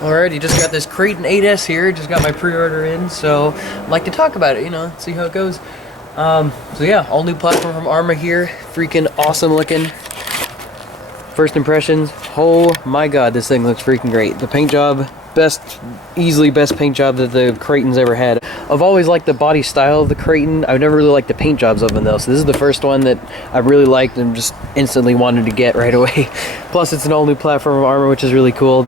Alrighty, just got this Kraton 8S here, just got my pre-order in, so I'd like to talk about it, you know, see how it goes. So yeah, all new platform from Arma here, freaking awesome looking. First impressions, oh my god, this thing looks freaking great. The paint job, easily best paint job that the Kraton's ever had. I've always liked the body style of the Kraton. I've never really liked the paint jobs of them though, so this is the first one that I really liked and just instantly wanted to get right away. Plus it's an all new platform of Arma, which is really cool.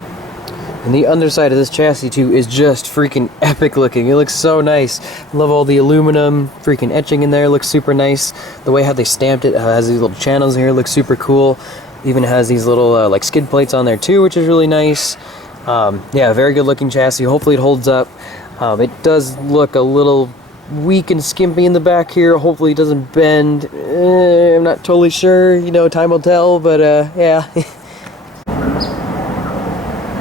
And the underside of this chassis too is just freaking epic looking. It looks so nice. Love all the aluminum freaking etching in there. It looks super nice. The way how they stamped it, has these little channels here, looks super cool. Even has these little like skid plates on there too, which is really nice. Yeah, very good looking chassis. Hopefully it holds up. It does look a little weak and skimpy in the back here. Hopefully it doesn't bend. I'm not totally sure. You know, time will tell, but yeah.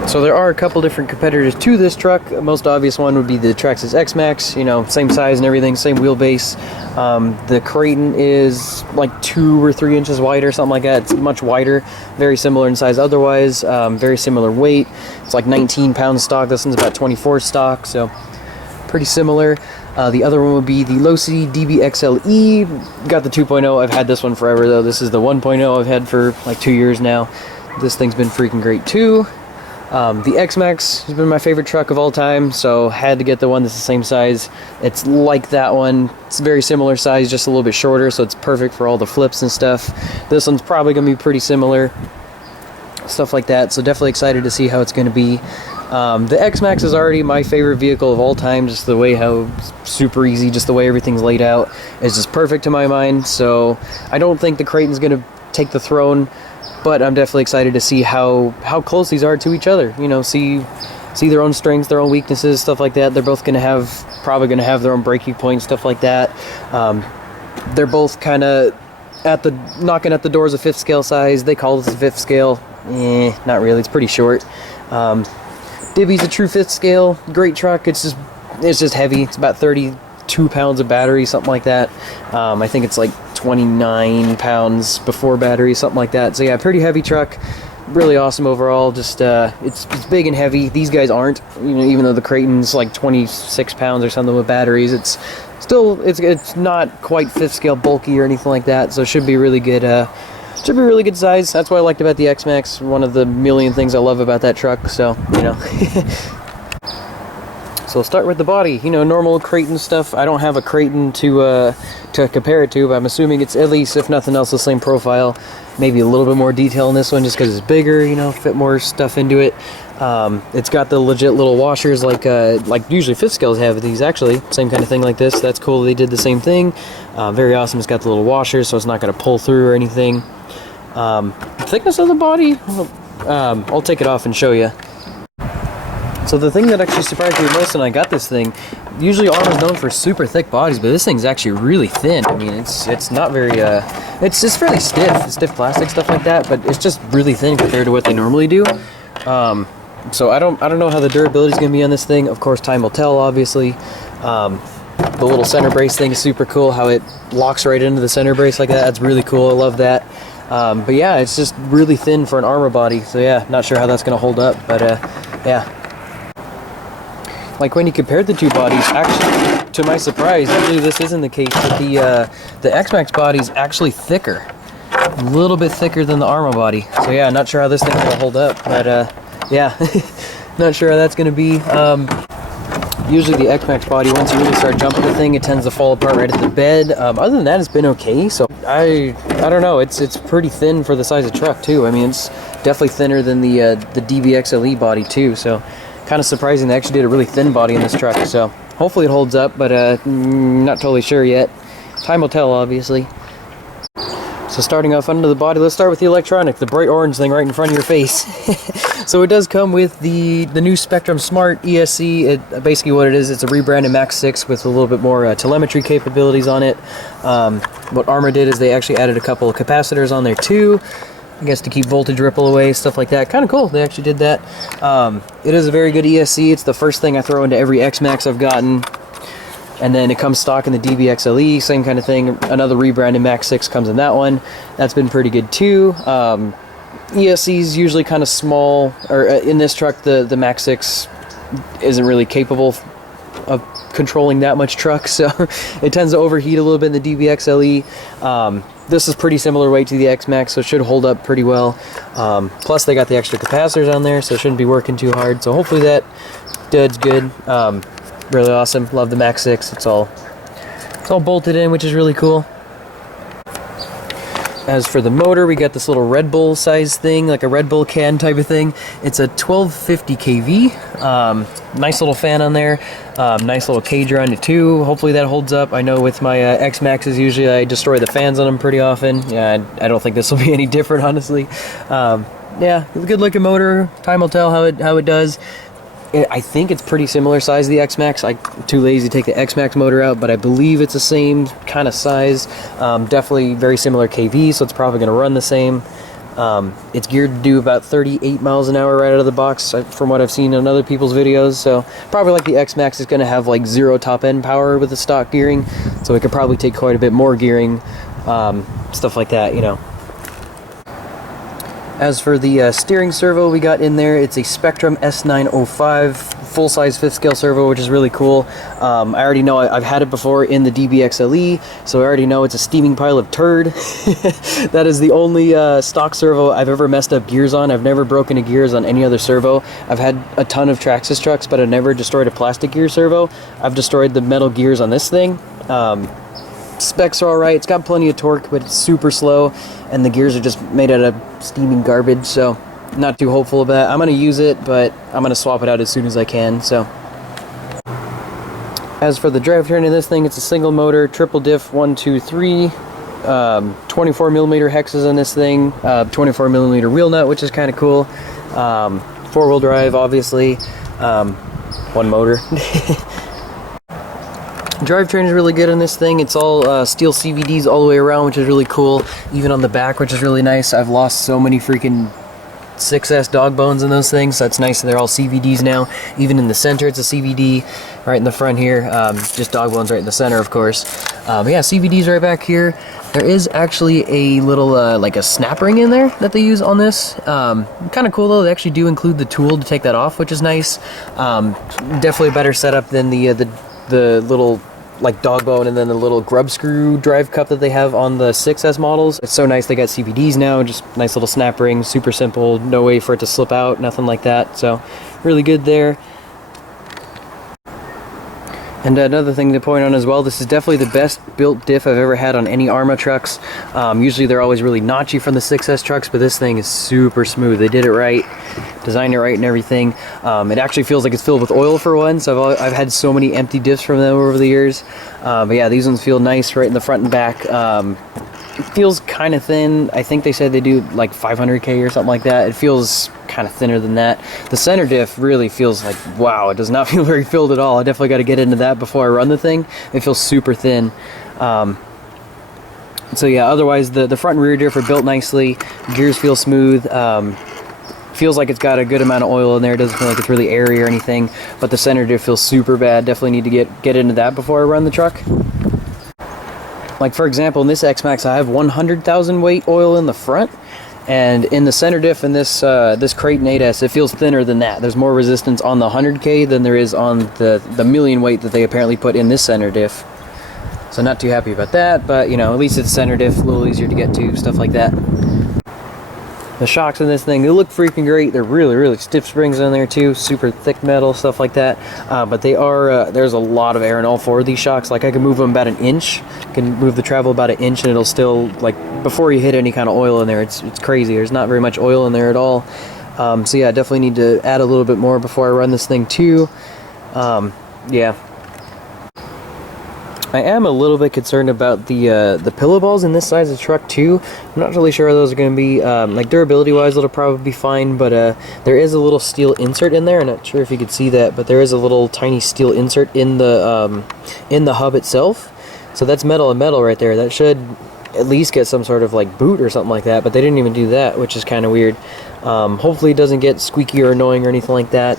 So there are a couple different competitors to this truck. The most obvious one would be the Traxxas X-Max, you know, same size and everything, same wheelbase. The Kraton is like 2 or 3 inches wider, something like that. It's much wider, very similar in size otherwise, very similar weight. It's like 19 pounds stock. This one's about 24 stock, so pretty similar. The other one would be the Losi DBXLE. Got the 2.0. I've had this one forever though. This is the 1.0 I've had for like 2 years now. This thing's been freaking great too. The X-Max has been my favorite truck of all time, so had to get the one that's the same size. It's like that one. It's a very similar size, just a little bit shorter, so it's perfect for all the flips and stuff. This one's probably going to be pretty similar, stuff like that, so definitely excited to see how it's going to be. The X-Max is already my favorite vehicle of all time, just the way how super easy, just the way everything's laid out is just perfect to my mind, so I don't think the Kraton's going to take the throne. But I'm definitely excited to see how close these are to each other. You know, see their own strengths, their own weaknesses, stuff like that. They're both probably gonna have their own breaking points, stuff like that. They're both kind of knocking at the doors of 5th scale size. They call this a 5th scale. Not really. It's pretty short. Divvy's a true 5th scale. Great truck. It's just heavy. It's about 32 pounds of battery, something like that. I think it's like 29 pounds before battery, something like that. So yeah, pretty heavy truck, really awesome overall. Just it's big and heavy. These guys aren't, you know, even though the Kraton's like 26 pounds or something with batteries, it's still it's not quite 5th scale bulky or anything like that. So it should be really good. Should be really good size. That's what I liked about the X-Max. One of the million things I love about that truck. So you know. So we'll start with the body, you know, normal Kraton stuff. I don't have a Kraton to compare it to, but I'm assuming it's at least, if nothing else, the same profile. Maybe a little bit more detail in this one just because it's bigger, you know, fit more stuff into it. It's got the legit little washers like usually 5th scales have these, actually. Same kind of thing like this. That's cool. They did the same thing. Very awesome. It's got the little washers, so it's not going to pull through or anything. Thickness of the body, I'll take it off and show you. So the thing that actually surprised me most when I got this thing, usually Arma's known for super thick bodies, but this thing's actually really thin. I mean, it's not very, it's just fairly stiff. It's stiff plastic, stuff like that, but it's just really thin compared to what they normally do. So I don't know how the durability is going to be on this thing. Of course, time will tell, obviously. The little center brace thing is super cool, how it locks right into the center brace like that. That's really cool. I love that. But yeah, it's just really thin for an Arma body. So yeah, not sure how that's going to hold up, but yeah. Like when you compared the two bodies, actually, to my surprise, usually this isn't the case, but the X-Max body is actually thicker. A little bit thicker than the Arma body. So yeah, not sure how this thing's going to hold up, but yeah, not sure how that's going to be. Usually the X-Max body, once you really start jumping the thing, it tends to fall apart right at the bed. Other than that, it's been okay. So I don't know, it's pretty thin for the size of truck too. I mean, it's definitely thinner than the DBXLE body too, so kind of surprising they actually did a really thin body in this truck. So hopefully it holds up, but not totally sure yet. Time will tell, obviously. So starting off under the body, let's start with the electronic, the bright orange thing right in front of your face. So it does come with the new Spectrum Smart ESC. Basically what it is, it's a rebranded Max 6 with a little bit more telemetry capabilities on it. What Arma did is they actually added a couple of capacitors on there too, I guess to keep voltage ripple away, stuff like that. Kind of cool, they actually did that. It is a very good ESC. It's the first thing I throw into every X-Max I've gotten. And then it comes stock in the DBXLE, same kind of thing. Another rebranded Max 6 comes in that one. That's been pretty good too. ESC is usually kind of small, or in this truck the Max 6 isn't really capable of controlling that much truck, so it tends to overheat a little bit in the DBX LE. This is pretty similar weight to the X-Max, so it should hold up pretty well. Plus they got the extra capacitors on there, so it shouldn't be working too hard. So hopefully that does good. Really awesome. Love the Max 6. It's all bolted in, which is really cool. As for the motor, we got this little Red Bull size thing, like a Red Bull can type of thing. It's a 1250 kV. Nice little fan on there. Nice little cage around it too. Hopefully that holds up. I know with my X-Maxes, usually I destroy the fans on them pretty often. Yeah, I don't think this will be any different, honestly. Yeah, good looking motor. Time will tell how it does. I think it's pretty similar size to the X-Max. I'm too lazy to take the X-Max motor out, but I believe it's the same kind of size. Definitely very similar kV, so it's probably going to run the same. It's geared to do about 38 miles an hour right out of the box, from what I've seen in other people's videos. So probably like the X-Max is going to have like 0 top end power with the stock gearing, so it could probably take quite a bit more gearing, stuff like that, you know. As for the steering servo we got in there, it's a Spectrum S905 full-size 5th scale servo, which is really cool. I already know I've had it before in the DBX LE, so I already know it's a steaming pile of turd. That is the only stock servo I've ever messed up gears on. I've never broken a gears on any other servo. I've had a ton of Traxxas trucks, but I've never destroyed a plastic gear servo. I've destroyed the metal gears on this thing. Specs are alright, it's got plenty of torque, but it's super slow, and the gears are just made out of steaming garbage, so not too hopeful of that. I'm going to use it, but I'm going to swap it out as soon as I can. So as for the drivetrain in this thing, it's a single motor, triple diff, 1, 2, 3, 24mm hexes on this thing, 24mm wheel nut, which is kind of cool, 4-wheel drive, obviously, one motor. Drivetrain is really good on this thing. It's all steel CBDs all the way around, which is really cool. Even on the back, which is really nice. I've lost so many freaking 6S dog bones in those things, so it's nice that they're all CVDs now. Even in the center, it's a CVD. Right in the front here, just dog bones right in the center, of course. But yeah, CVDs right back here. There is actually a little, like a snap ring in there that they use on this. Kind of cool though, they actually do include the tool to take that off, which is nice. Definitely a better setup than the little like dog bone and then the little grub screw drive cup that they have on the 6S models. It's so nice they got CVDs now, just nice little snap ring, super simple, no way for it to slip out, nothing like that, so really good there. And another thing to point on as well, this is definitely the best built diff I've ever had on any Arrma trucks. Usually they're always really notchy from the 6S trucks, but this thing is super smooth. They did it right, designed it right and everything. It actually feels like it's filled with oil for one, so I've had so many empty diffs from them over the years. But yeah, these ones feel nice right in the front and back. It feels kind of thin. I think they said they do like 500K or something like that. It feels kind of thinner than that. The center diff really feels like, wow, it does not feel very filled at all. I definitely got to get into that before I run the thing. It feels super thin. So yeah, otherwise the front and rear diff are built nicely. Gears feel smooth. Feels like it's got a good amount of oil in there. It doesn't feel like it's really airy or anything, but the center diff feels super bad. Definitely need to get into that before I run the truck. Like for example, in this X-Max, I have 100,000 weight oil in the front, and in the center diff in this Kraton 8S, it feels thinner than that. There's more resistance on the 100K than there is on the million weight that they apparently put in this center diff. So not too happy about that, but you know, at least it's center diff, a little easier to get to, stuff like that. The shocks in this thing, they look freaking great. They're really stiff springs on there too, super thick metal, stuff like that. But they are, there's a lot of air in all four of these shocks. Like I can move them about an inch, can move the travel about an inch, and it'll still, like, before you hit any kind of oil in there, it's crazy. There's not very much oil in there at all. So yeah, I definitely need to add a little bit more before I run this thing too. Yeah. I am a little bit concerned about the pillow balls in this size of truck too. I'm not really sure how those are going to be. Like durability wise, it'll probably be fine, but there is a little steel insert in there. I'm not sure if you could see that, but there is a little tiny steel insert in the hub itself. So that's metal and metal right there. That should at least get some sort of like boot or something like that, but they didn't even do that, which is kind of weird. Hopefully it doesn't get squeaky or annoying or anything like that.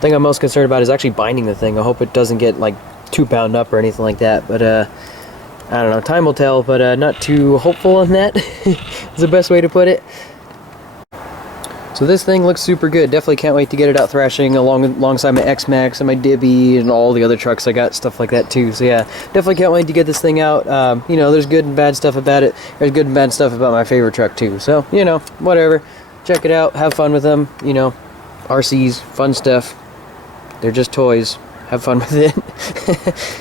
Thing I'm most concerned about is actually binding the thing. I hope it doesn't get like too bound up or anything like that, but I don't know, time will tell, but not too hopeful on that is the best way to put it. So this thing looks super good. Definitely can't wait to get it out thrashing alongside my X-Max and my Dibby and all the other trucks I got, stuff like that too. So yeah, definitely can't wait to get this thing out. You know, there's good and bad stuff about it. There's good and bad stuff about my favorite truck too. So, you know, whatever. Check it out. Have fun with them. You know, RCs, fun stuff. They're just toys. Have fun with it.